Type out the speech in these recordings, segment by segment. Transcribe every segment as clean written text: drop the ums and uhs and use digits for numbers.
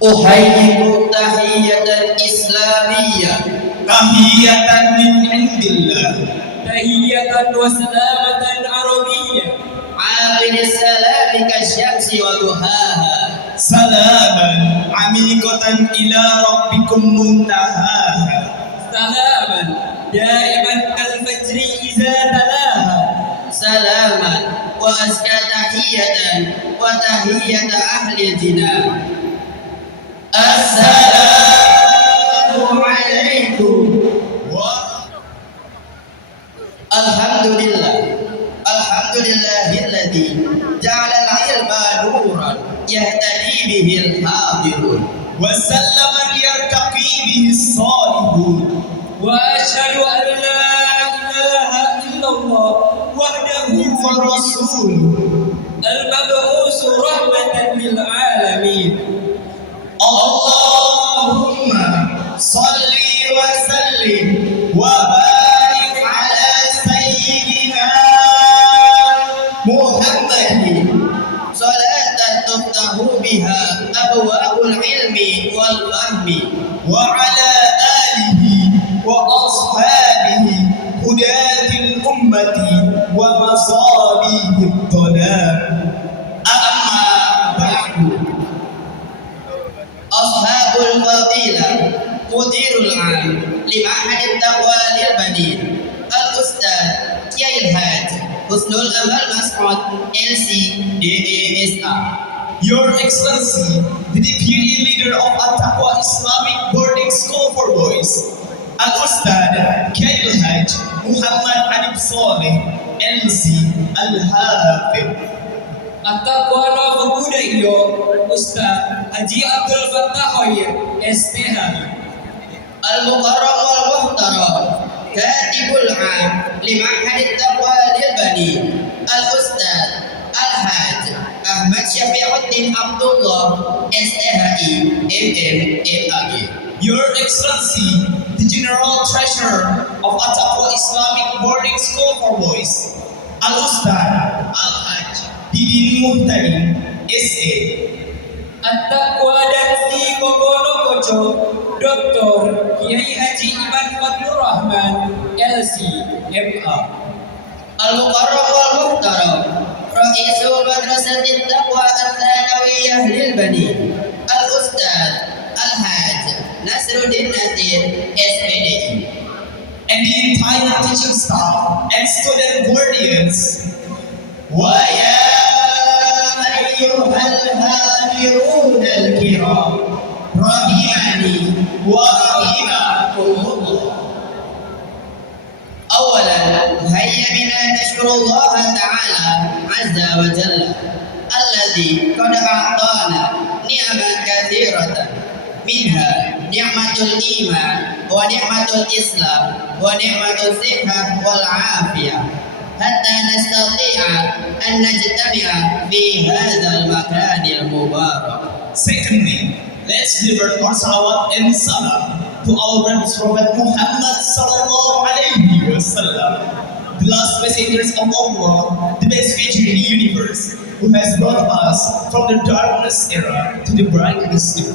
Uhayyikum tahiyatan islamiyah, tahiyatan min indillah, tahiyatan wa salamatan arabiyyah, aqil salami kasyamsi wa duhaha, salaman amikatan ila rabbikum muntahaha, salaman daiman kal-fajri iza talaha, salaman wa azka tahiyatan wa tahiyata ahli jinan. Assalamu alaikum. Alhamdulillah, alhamdulillahilladzi ja'ala al-ilma nuran yahtadi bihi al-hadirun wa sallaman yartaqi bihi as-salihun, wa ashhadu an la ilaha illallah wahdahu wa rasuluhu al-mab'us rahmatan lil alamin. Allahumma salli wa sallim wa barik ala sayyidina Muhammadin salatan tuftahu biha abwabul ilmi wal fahmi wa ala alihi wa ashabihi hudatil ummati wa masabihid dhalam. amma ba'du. Ashabul fadilah mudirul am lima'hadit taqwa lil badin al-ustaz Kiai Haj Husnul Amal Mas'ud LC DASA. Your Excellency, the Deputy Leader of At-Taqwa Islamic Boarding School for Boys, Al-Ustad Kiai Haj Muhammad Adib Saleh LC Al-Hafidh. At-Taqwa Nova Buddha iyo Ustaz Haji Abdul Fattah Khoir STH. Al-Mukarram wal Muhtaram Katibul Am Lima'hadit Taqwa lil Bani Al-Ustaz Al-Haj Ahmad Syafi'uddin Abdullah STHI MMAG. Your Excellency, the General Treasurer of At-Taqwa Islamic Boarding School for Boys, Al-Ustad Al-Haj Didin Muhtadi SA. At-Taqwa dan si Kobono Koco Dr. Kiai Haji Iman Fadlur Rahman LC MA. Al-Mukarram wal Muhtaram Ra'isul Madrasatit Taqwa Al-Thanawiyah lil Bani Al-Ustaz Al-Haj Nasruddin Nadir SPDI. And the entire teaching staff and student guardians. Wa ya ayyuhal hadirun al-kiram rahimani wa rahimakumullah. أولا هيا بنا نشكر الله تعالى عز وجل الذي قد أعطانا نعما كثيرة منها نعمة الإيمان ونعمة الإسلام ونعمة الصحة والعافية حتى نستطيع أن نجتمع في هذا المكان المبارك. Secondly, let's deliver our salawat and salam to our beloved Prophet Muhammad sallallahu alaihi wasallam, the last messengers of Allah, the best feature in the universe, who has brought us from the darkness era to the brightness era.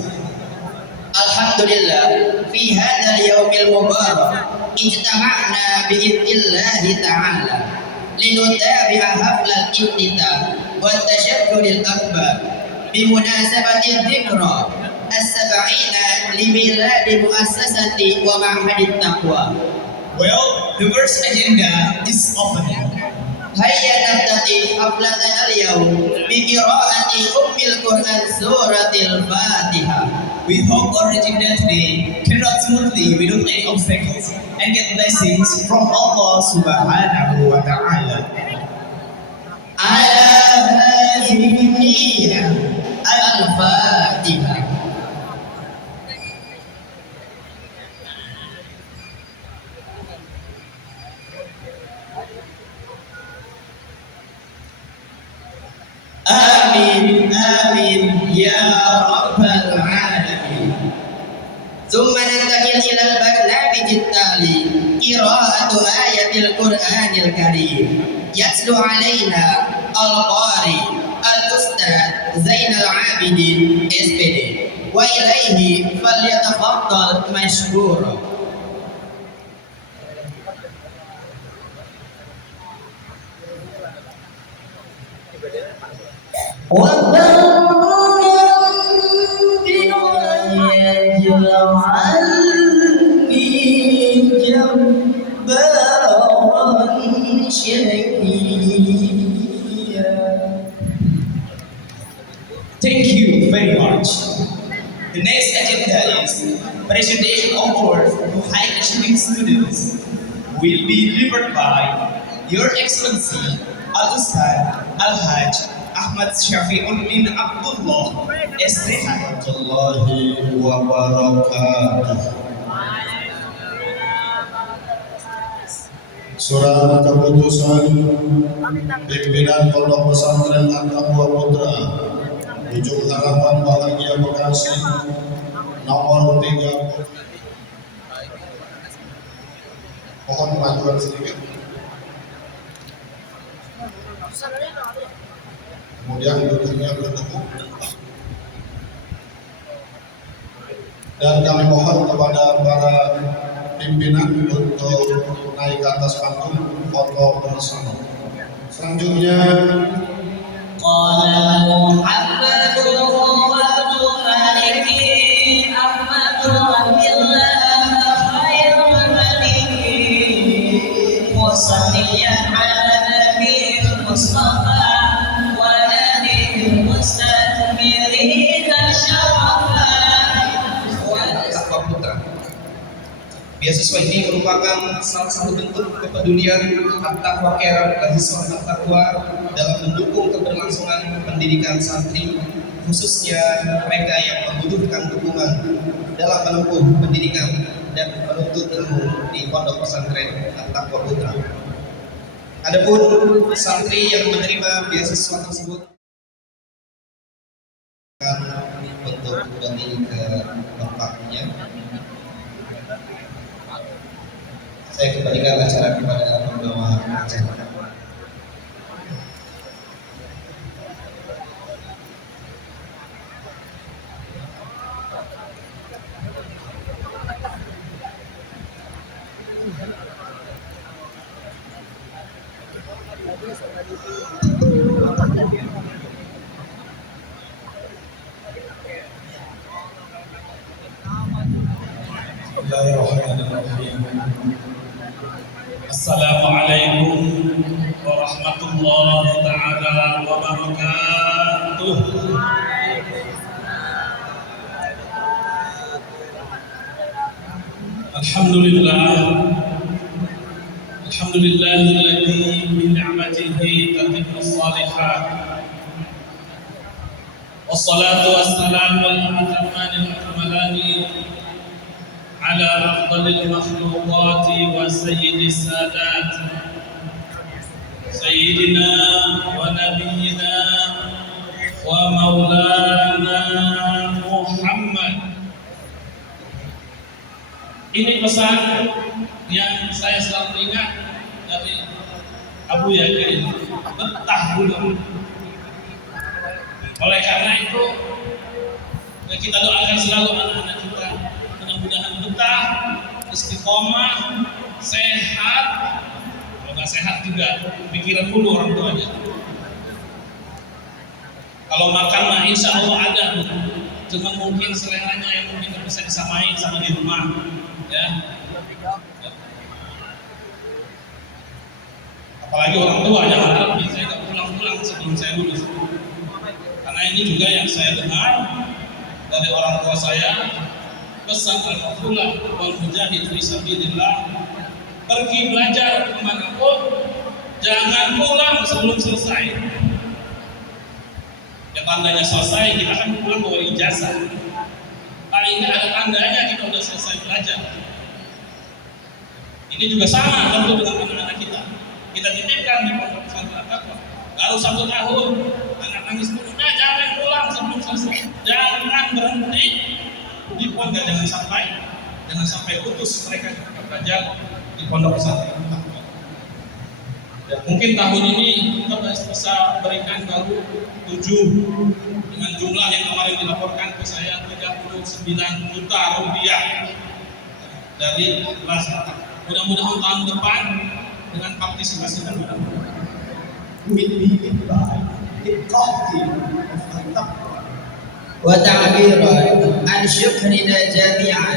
Alhamdulillah, fi hadzal yaumil mubarak ijtama'na bi'idnillahi ta'ala linutabi'a haflal iftitah wa tashakkul al-akbar bimunasabati dzikra as-sab'ina li miladi muassasati wa ma'hadit taqwa. Well, the first agenda is opening. Hayya nabtadi haflatan al-yawm bi qira'ati ummil Qur'an suratil Fatihah. We hope our agenda today can run smoothly without any obstacles and get blessings from Allah subhanahu wa ta'ala. Ala hadhihi niyyah al-Fatihah. Amin amin ya rabbal alamin. ثم ننتقل إلى البرنامج التالي qira'atu ayatil Qur'anil Karim. Yatlu alaina al-qari al-ustaz Zainal Abidin SPD. Wa ilaihi falyatafaddal mashkura. Thank you very much. The next agenda is presentation of awards to high achieving students will be delivered by Your Excellency Al-Ustaz Al-Hajj Ahmad Syafi'un bin Abdullah STH. Warahmatullahi wabarakatuh. Surat keputusan pimpinan Pondok Pesantren At-Taqwa Putra Ujung Harapan Bahagia Bekasi nomor 30. Mohon kemajuan sedikit. Kemudian duduknya bertemu. Dan kami mohon kepada para pimpinan untuk naik ke atas panggung foto bersama. Selanjutnya قال محمد وعبد الملك أحمد عبد الله خير الملك وصليا على النبي المصطفى وآله المستكبرين شرفا. At-Taqwa Putra. Beasiswa ini merupakan salah satu bentuk kepedulian At-Taqwa Care dan siswa At-Taqwa dalam mendukung keberlangsungan pendidikan santri, khususnya mereka yang membutuhkan dukungan dalam menempuh pendidikan dan menuntut ilmu di Pondok Pesantren At-Taqwa Putra. Adapun santri yang menerima beasiswa tersebut untuk kembali ke tempatnya. Saya kembalikan acara kepada pembawa acara. Bismillahirrahmanirrahim. Assalamualaikum warahmatullahi taala wabarakatuh. Alhamdulillahilladzi bi ni'matihi tatimmu shalihat. Wassalatu wassalamu al-atammanil akmalani على أفضل المخلوقات وسيد السادات سيدنا ونبينا ومولانا Muhammad. Ini pesan yang saya selalu ingat dari Abu Yakin, betah dulu. Oleh karena itu kita doakan selalu anak-anak kita mudah-mudahan betah, istiqomah, sehat. Kalau nggak sehat juga pikiran dulu orang tuanya. Kalau makan mah insya Allah ada, cuma mungkin seleranya yang mungkin bisa disamain sama di rumah, ya. Apalagi orang tua jangan harap saya nggak pulang-pulang sebelum saya lulus. Karena ini juga yang saya dengar dari orang tua saya. Pesan al-fulah wal mujahid fi sabilillah, pergi belajar kemanapun jangan pulang sebelum selesai. Ya tandanya selesai kita akan pulang bawa ijazah. Paling nggak ada tandanya kita udah selesai belajar. Ini juga sama tentu dengan anak-anak kita. Kita titipkan di pondok pesantren At-Taqwa. Baru 1 tahun anak nangis dulu, jangan pulang sebelum selesai. Jangan berhenti di pondok, jangan sampai putus mereka belajar di pondok pesantren. Ya, mungkin tahun ini kita bisa berikan baru 7 dengan jumlah yang kemarin dilaporkan ke saya 39 juta rupiah dari kelas. Mudah-mudahan tahun depan dengan partisipasi berbeda. وتعبيرا عن شكرنا جميعا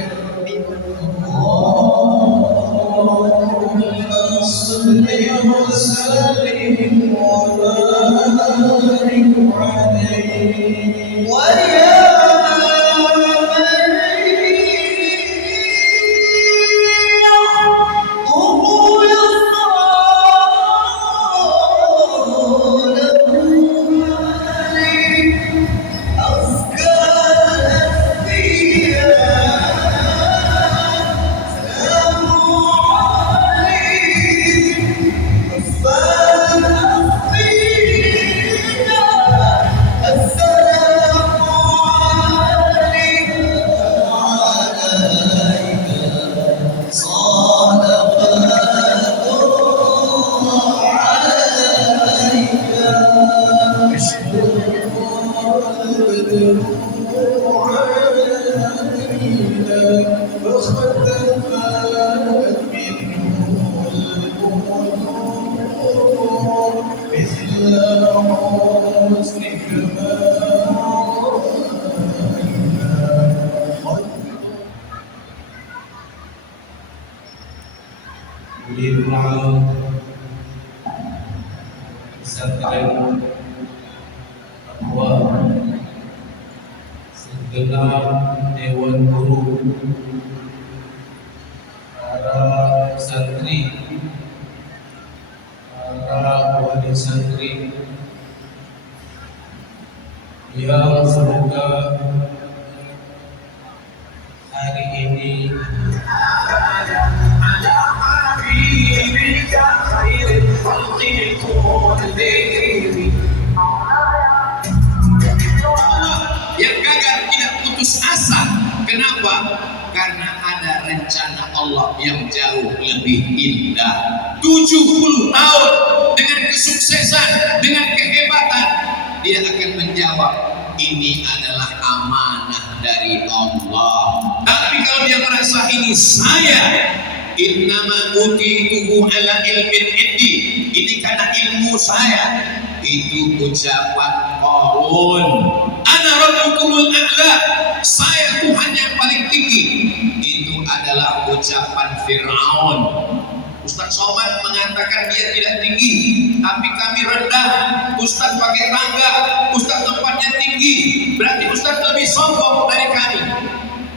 pesantren Taqwa, segenap dewan guru, para santri, para wali santri yang semoga hari ini yang gagal tidak putus asa. Kenapa? Karena ada rencana Allah yang jauh lebih indah. 70 tahun dengan kesuksesan, dengan kehebatan, dia akan menjawab, ini adalah amanah dari Allah. Tapi kalau dia merasa ini saya, innama utituhu ala ilmin indi, ini karena ilmu saya, itu ucapan qaulun ana rabbukumul a'la, saya Tuhan yang paling tinggi, itu adalah ucapan Fir'aun. Ustaz Somad mengatakan dia tidak tinggi, tapi kami rendah. Ustaz pakai tangga, Ustaz tempatnya tinggi, berarti Ustaz lebih sombong dari kami.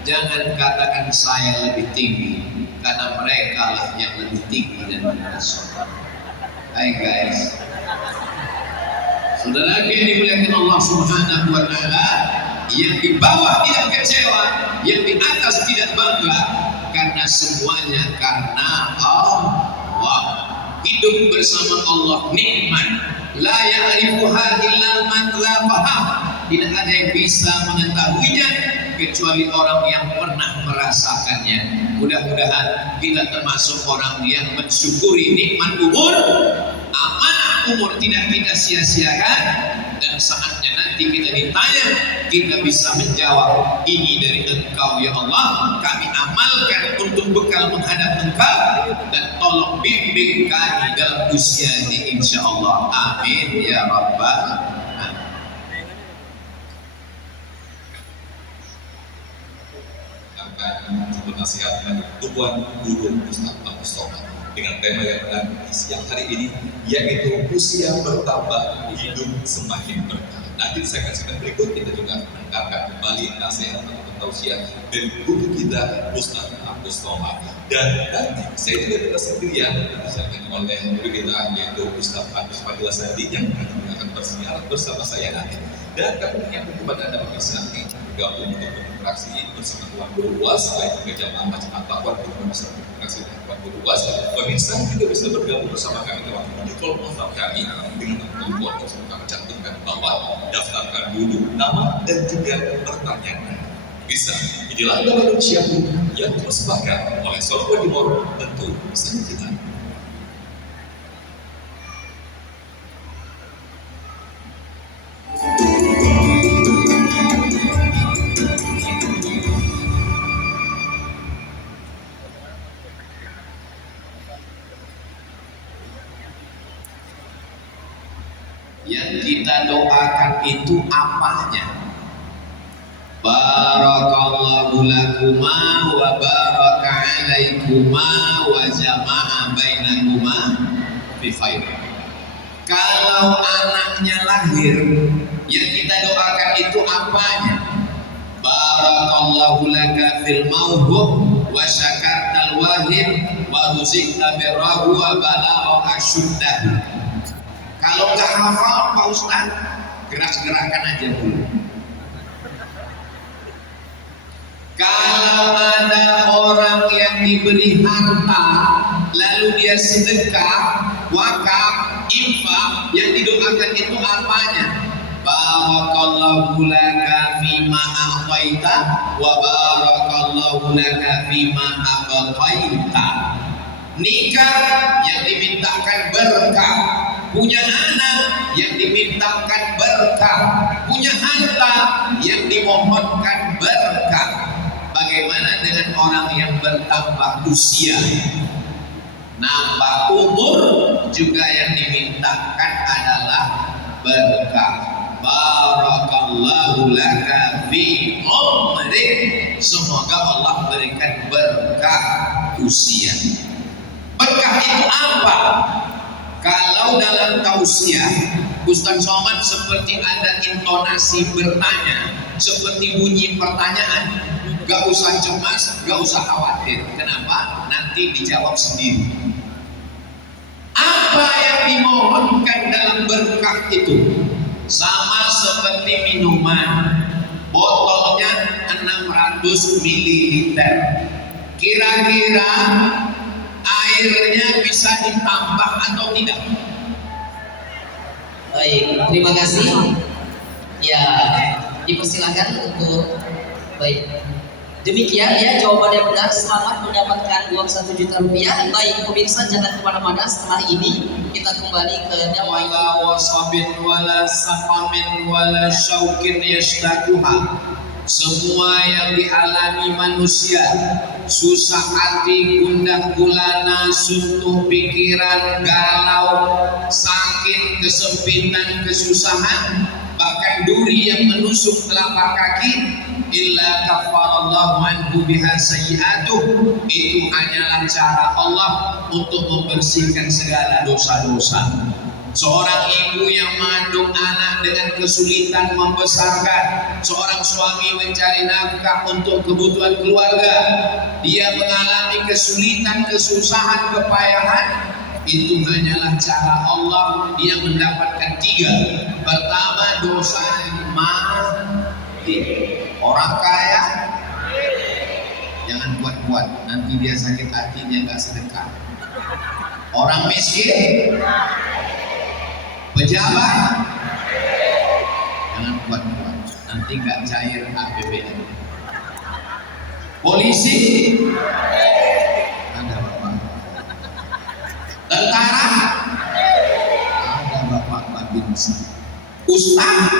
Jangan katakan saya lebih tinggi, karena mereka lah yang lebih tinggi dan lebih sombong. Hai guys, saudara yang dimuliakan Allah Subhanahu wa Ta'ala, yang di bawah tidak kecewa, yang di atas tidak bangga, karena semuanya karena Allah. Hidup bersama Allah nikmat, la ya'rifuha illa man la faham, tidak ada yang bisa mengetahuinya kecuali orang yang pernah merasakannya. Mudah-mudahan kita termasuk orang yang mensyukuri nikmat umur, amanah umur tidak kita sia-siakan, dan saatnya nanti kita ditanya, kita bisa menjawab, ini dari Engkau ya Allah, kami amalkan untuk bekal menghadap Engkau, dan tolong bimbing kami dalam usia ini insya Allah. Amin ya Rabbal alamin. Untuk nasihat dari Tuan Guru Ustaz Abu Somad dengan tema yang menarik di siang hari ini, yaitu usia bertambah, hidup semakin berkah. Nanti saya kasihkan berikut, kita juga mendengarkan kembali nasihat atau tausiah dari guru kita Ustaz Abu Somad. Dan nanti saya juga tidak sendirian, disampaikan oleh guru kita yaitu Ustaz Agus Fadila Sandi yang akan bersiaran bersama saya nanti. Dan kami mengingatkan kepada Anda pemirsa nanti bergabung untuk berinteraksi bersama Tuan Guru UAS, baik juga jamaah Masjid At-Taqwa untuk bisa berinteraksi dengan Tuan Guru UAS. Pemirsa juga bisa bergabung bersama kami di kolom WhatsApp kami dengan telepon yang sudah kami cantumkan di bawah. Daftarkan dulu nama dan juga pertanyaan. Bisa, inilah manusia yang dipersembahkan oleh Sorbo Timur tentu saja kita. Yang kita doakan itu apanya? Barakallahu lakuma wa baraka alaikuma wa jama'a bainakuma fi khair. Kalau anaknya lahir, yang kita doakan itu apanya? Barakallahu laka fil mawhub wa syakartal wahib wa ruzikta birrahu wa balagha asyuddah. Kalau nggak hafal Pak Ustaz, gerak-gerakan aja dulu. Kalau ada orang yang diberi harta, lalu dia sedekah, wakaf, infak, yang didoakan itu apanya? Barakallahu laka fima a'taita wa barakallahu laka fima abqaita. Nikah yang dimintakan berkah, punya anak yang dimintakan berkah, punya harta yang dimohonkan berkah. Bagaimana dengan orang yang bertambah usia, nambah umur, juga yang dimintakan adalah berkah. Barakallahu laka fi umrik. Semoga Allah berikan berkah usia. Berkah itu apa? Kalau dalam tausiah, Ustaz Somad seperti ada intonasi bertanya, seperti bunyi pertanyaan. Gak usah cemas, gak usah khawatir. Kenapa? Nanti dijawab sendiri. Apa yang dimohonkan dalam berkah itu? Sama seperti minuman, botolnya 600 ml. Kira-kira airnya bisa ditambah atau tidak? Baik, terima kasih. Ya, dipersilakan untuk baik. Demikian ya jawaban yang benar. Selamat mendapatkan uang 1 juta rupiah. Baik pemirsa, jangan kemana-mana. Setelah ini kita kembali ke wala wasabin wala safamin wala syaukin yashtakuha. Semua yang dialami manusia, susah hati, gundah gulana, suntuk pikiran, galau, sakit, kesempitan, kesusahan, bahkan duri yang menusuk telapak kaki, illa kafarallahu anhu biha sayyi'atuh. Itu hanyalah cara Allah untuk membersihkan segala dosa-dosa. Seorang ibu yang mengandung anak dengan kesulitan membesarkan, seorang suami mencari nafkah untuk kebutuhan keluarga, dia mengalami kesulitan, kesusahan, kepayahan, itu hanyalah cara Allah. Dia mendapatkan 3. Pertama, dosa mati. Orang kaya jangan kuat-kuat, nanti dia sakit hati, dia nggak sedekah. Orang miskin, pejabat, jangan kuat-kuat, nanti nggak cair APBN. Polisi, ada bapak. Tentara, ada bapak Babinsa. Ustaz,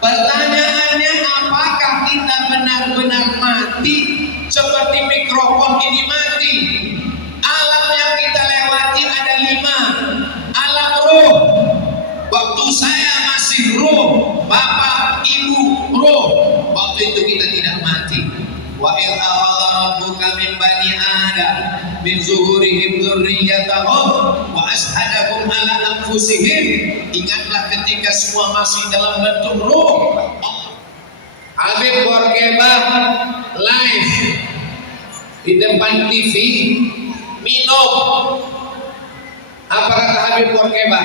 pertanyaannya, apakah kita benar-benar mati seperti mikrofon ini mati? Alam yang kita lewati ada 5. Alam roh. Waktu saya masih roh, bapak, ibu roh, waktu itu kita tidak mati. Wa il akhadha rabbuka min bani adam min zuhurihim dzurriyyatahum wa ashhadahum ala anfusihim. Ingatlah ketika semua masih dalam bentuk roh. Habib Bourguiba live di depan TV minum. Apa kata Habib Bourguiba?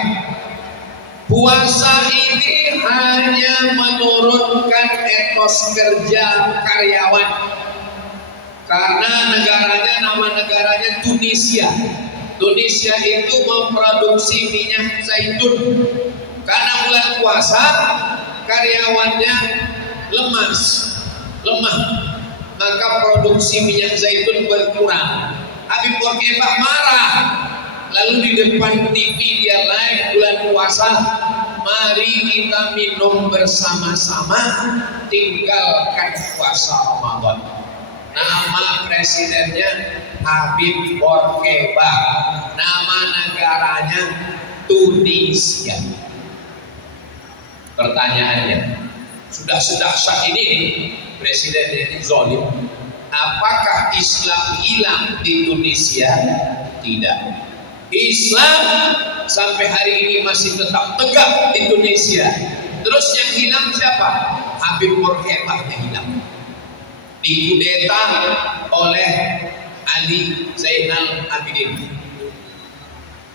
Puasa ini hanya menurunkan etos kerja karyawan. Karena negaranya, nama negaranya Tunisia. Tunisia itu memproduksi minyak zaitun. Karena bulan puasa, karyawannya lemah, maka produksi minyak zaitun berkurang. Habib Bourguiba marah, lalu di depan TV dia live bulan puasa, mari kita minum bersama-sama, tinggalkan puasa Ramadan. Nama presidennya Habib Bourguiba, nama negaranya Tunisia. Pertanyaannya, sudah sedahsyat ini presidennya ini zalim, apakah Islam hilang di Tunisia? Tidak. Islam sampai hari ini masih tetap tegak di Tunisia. Terus yang hilang siapa? Habib Bourguiba yang hilang. Dikudeta oleh Ali Zainal Abidin.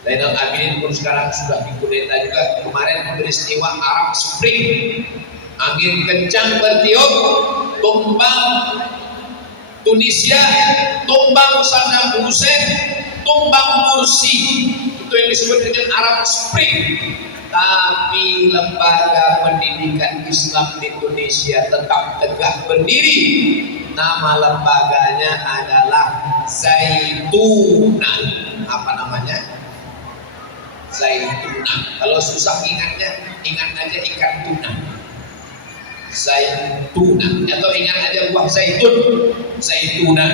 Zainal Abidin pun sekarang sudah dikudeta juga. Kemarin peristiwa Arab Spring, angin kencang bertiup, tumbang Tunisia, tumbang Saddam Hussein, tumbang Mursi. Itu yang disebut dengan Arab Spring. Tapi lembaga pendidikan Islam di Tunisia tetap tegak berdiri. Nama lembaganya adalah Zaituna. Apa namanya? Zaituna. Kalau susah ingatnya, ingat aja ikan tuna. Zaituna, atau ingat aja buah zaitun, Zaituna.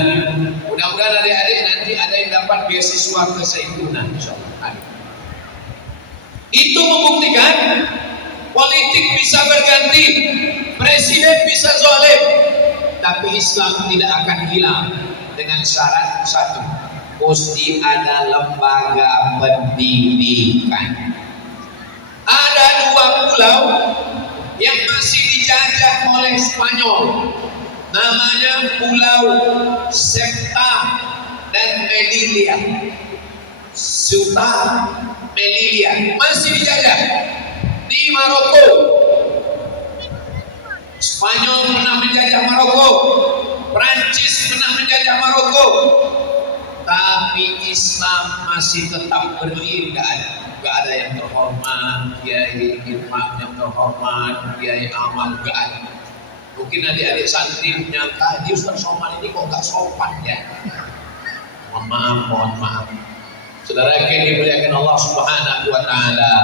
Mudah-mudahan adik-adik nanti ada yang dapat beasiswa ke Zaituna, insyaallah. Itu membuktikan politik bisa berganti, presiden bisa zalim, tapi Islam tidak akan hilang dengan syarat satu, mesti ada lembaga pendidikan. Ada 2 pulau yang masih dijajah oleh Spanyol, namanya Pulau Ceuta dan Melilla. Ceuta, Melilla masih dijajah di Maroko. Spanyol pernah menjajah Maroko, Prancis pernah menjajah Maroko, tapi Islam masih tetap berdiri. Gak ada yang terhormat, Kiai Irfan yang terhormat, Kiai Amal, gak ada. Mungkin adik-adik santri menyangka di Ustaz Somad ini kok gak sopan ya. Mohon maaf. Saudara yang dimuliakan Allah Subhanahu wa Ta'ala,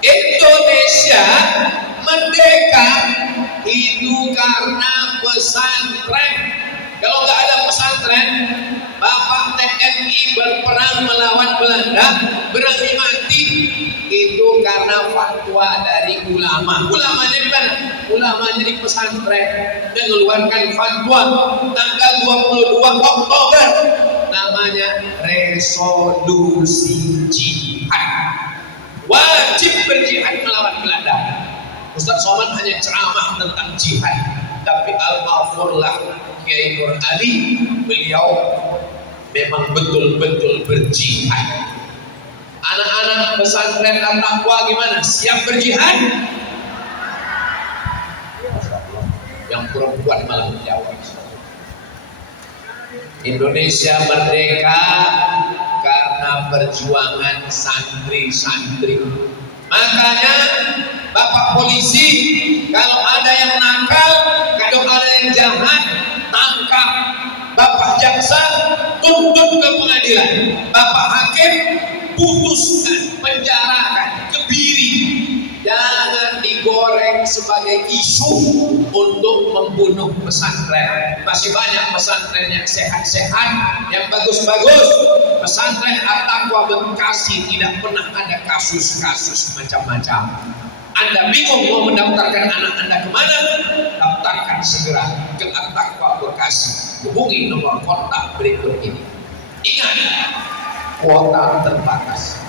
Indonesia merdeka itu karena pesantren. Kalau nggak ada pesantren, Bapak TNI berperang melawan Belanda berani mati, itu karena fatwa dari ulama. Ulamanya di mana? Ulamanya di pesantren mengeluarkan fatwa tanggal 22 Oktober, namanya resolusi jihad. Wajib berjihad melawan Belanda. Ustaz Somad hanya ceramah tentang jihad, tapi Al-Ma'furlah Kiai Nur Ali, beliau memang betul-betul berjihad. Anak-anak pesantren Al-Taqwa gimana? Siap berjihad? Yang perempuan malah menjawab. Indonesia merdeka karena perjuangan santri-santri. Makanya Bapak polisi, kalau ada yang nakal, kalau ada yang jahat, tangkap. Bapak jaksa, tuntut ke pengadilan. Bapak hakim, putuskan, penjarakan, kebiri. Jangan digoreng sebagai isu untuk membunuh pesantren. Masih banyak pesantren yang sehat-sehat, yang bagus-bagus. Pesantren At-Taqwa Bekasi tidak pernah ada kasus-kasus macam-macam. Anda bingung mau mendaftarkan anak Anda kemana? Daftarkan segera ke At-Taqwa Bekasi. Hubungi nomor kontak berikut ini. Ingat, kuota terbatas.